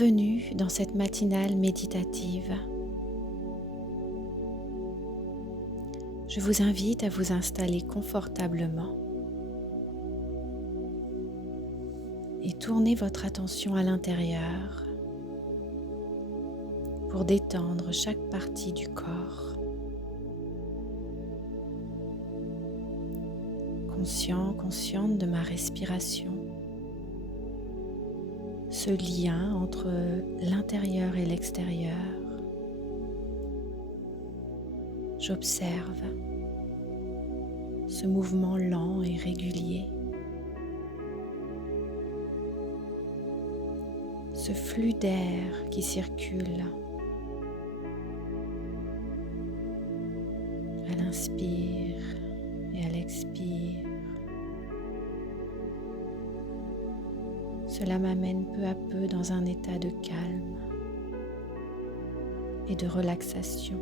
Bienvenue dans cette matinale méditative. Je vous invite à vous installer confortablement et tournez votre attention à l'intérieur pour détendre chaque partie du corps. Consciente de ma respiration, ce lien entre l'intérieur et l'extérieur. J'observe ce mouvement lent et régulier, ce flux d'air qui circule à l'inspire et à l'expire. Cela m'amène peu à peu dans un état de calme et de relaxation.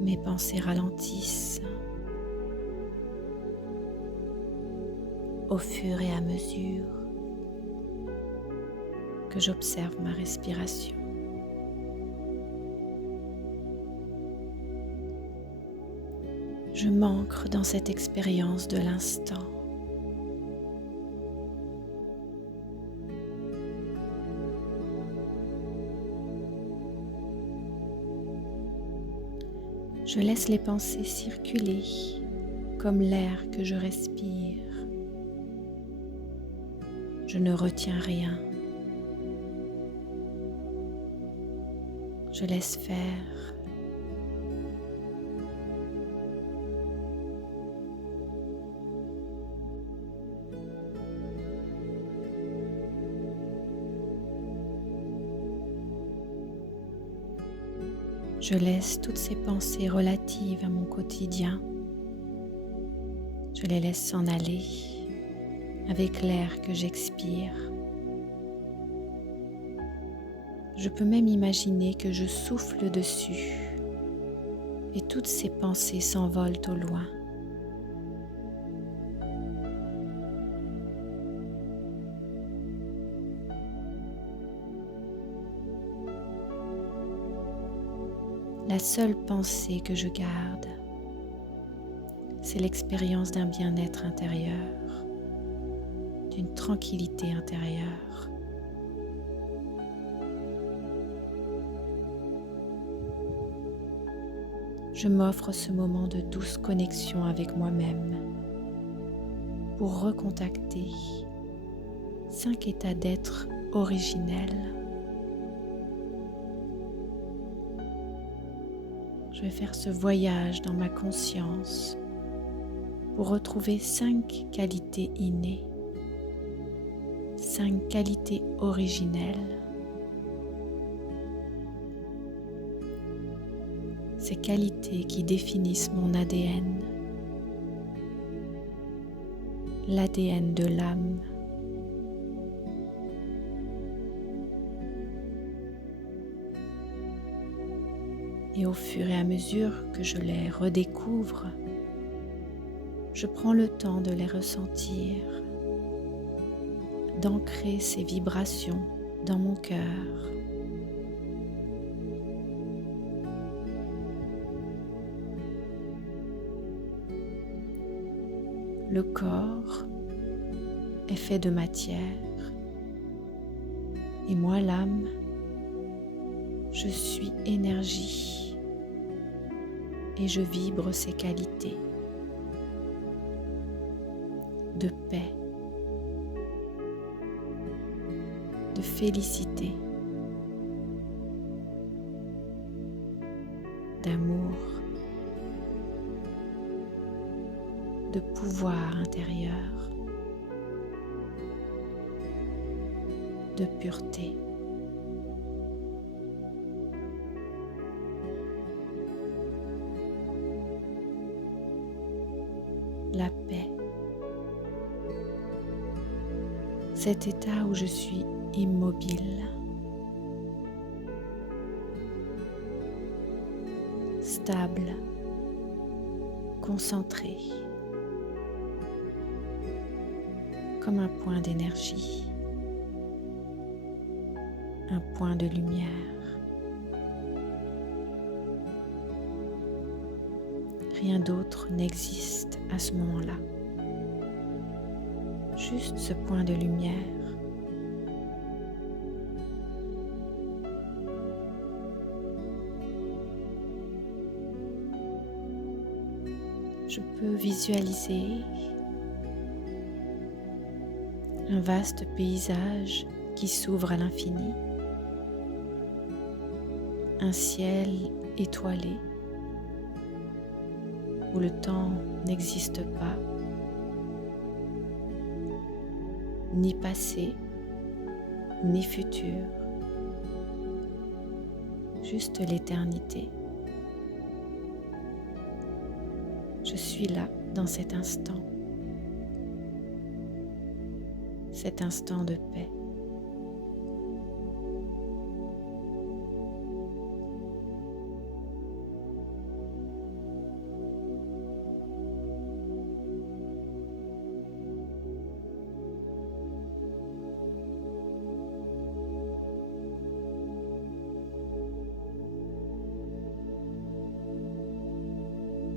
Mes pensées ralentissent au fur et à mesure que j'observe ma respiration. Je m'ancre dans cette expérience de l'instant. Je laisse les pensées circuler comme l'air que je respire. Je ne retiens rien. Je laisse faire. Je laisse toutes ces pensées relatives à mon quotidien. Je les laisse s'en aller avec l'air que j'expire. Je peux même imaginer que je souffle dessus et toutes ces pensées s'envolent au loin. La seule pensée que je garde, c'est l'expérience d'un bien-être intérieur, d'une tranquillité intérieure. Je m'offre ce moment de douce connexion avec moi-même pour recontacter 5 états d'être originels. Je vais faire ce voyage dans ma conscience pour retrouver 5 qualités innées, 5 qualités originelles. Ces qualités qui définissent mon ADN, l'ADN de l'âme. Et au fur et à mesure que je les redécouvre, je prends le temps de les ressentir, d'ancrer ces vibrations dans mon cœur. Le corps est fait de matière et moi, l'âme, je suis énergie et je vibre ces qualités de paix, de félicité, d'amour, de pouvoir intérieur, de pureté. La paix, cet état où je suis immobile, stable, concentré, comme un point d'énergie, un point de lumière. Rien d'autre n'existe à ce moment-là. Juste ce point de lumière. Je peux visualiser un vaste paysage qui s'ouvre à l'infini, un ciel étoilé où le temps n'existe pas, ni passé, ni futur, juste l'éternité. Je suis là dans cet instant de paix.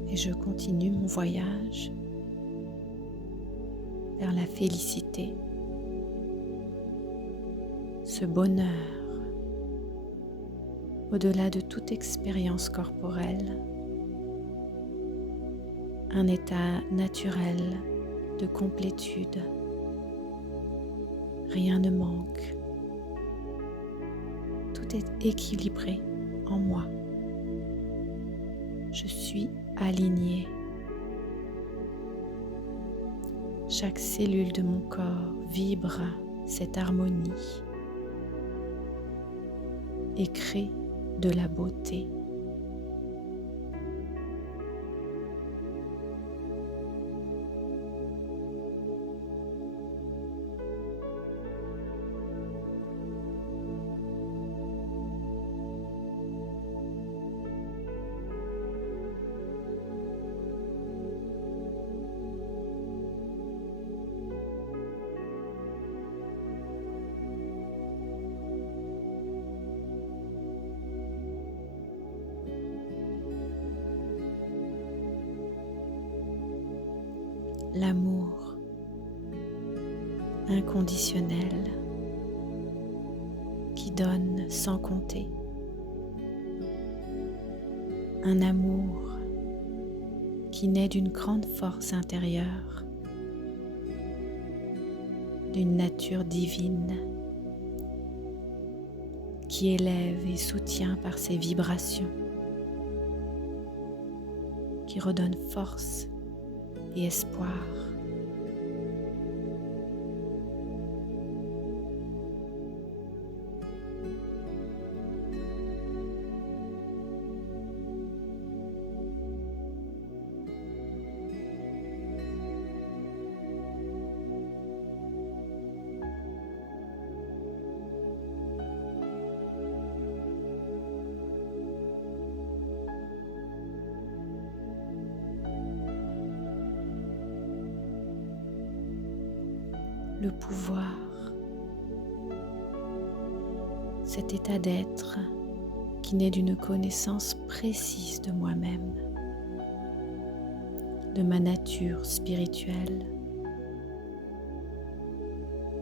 Et je continue mon voyage vers la félicité, ce bonheur au-delà de toute expérience corporelle, un état naturel de complétude. Rien ne manque, tout est équilibré en moi. Je suis alignée. Chaque cellule de mon corps vibre cette harmonie et crée de la beauté. L'amour inconditionnel qui donne sans compter. Un amour qui naît d'une grande force intérieure, d'une nature divine qui élève et soutient par ses vibrations, qui redonne force et espoir. Le pouvoir, cet état d'être qui naît d'une connaissance précise de moi-même, de ma nature spirituelle,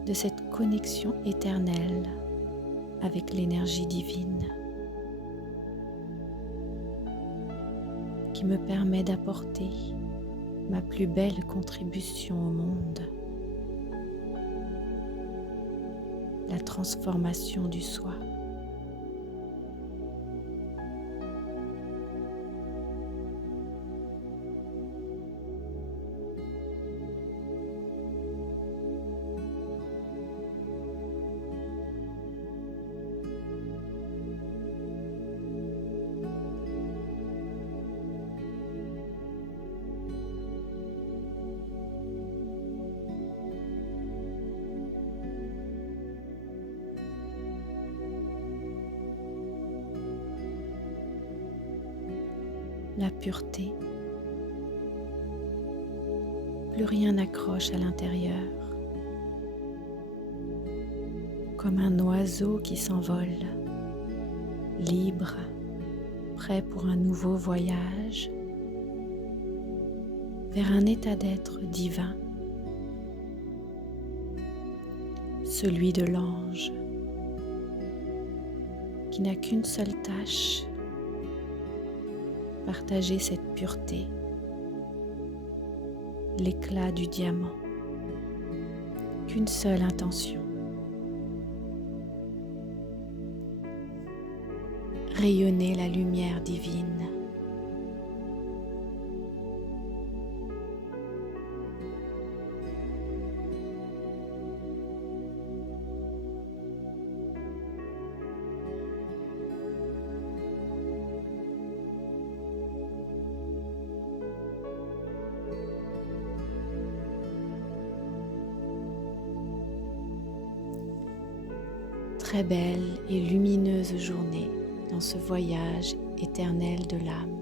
de cette connexion éternelle avec l'énergie divine qui me permet d'apporter ma plus belle contribution au monde. La transformation du soi. la pureté. Plus rien n'accroche à l'intérieur, comme un oiseau qui s'envole, libre, prêt pour un nouveau voyage vers un état d'être divin, celui de l'ange, qui n'a qu'une seule tâche, partager cette pureté, l'éclat du diamant, qu'une seule intention, rayonner la lumière divine. Très belle et lumineuse journée dans ce voyage éternel de l'âme.